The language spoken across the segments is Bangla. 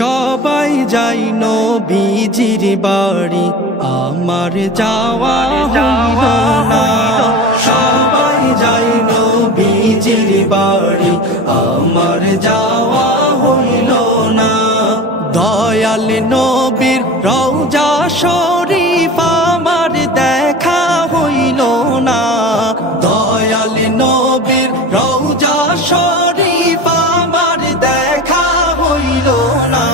সবাই যাই নবীজির বাড়ি, আমার যাওয়া হইল না। সবাই যাই নবীজির বাড়ি, আমার যাওয়া হইল না। দয়াল নবীর রওজা শরীফ আমার দেখা হইল না। দয়াল নবীর রওজা শরীফ আমার দেখা হইল না।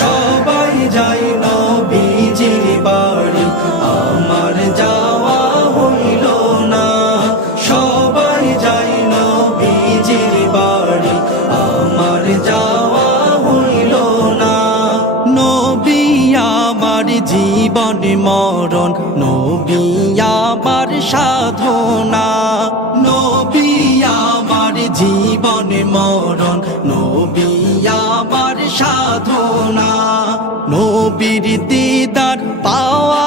সবাই যাই নবীজির বাড়ি, আমার যাওয়া হইল না। সবাই যাই নবীজির বাড়ি, আমার যাওয়া হইল না। নবী আমার জীবন মরণ, নবী আমার সাধনা। নবী আমার জীবন মরণ, নবী আমার সাধনা। নবীর দিদার পাওয়া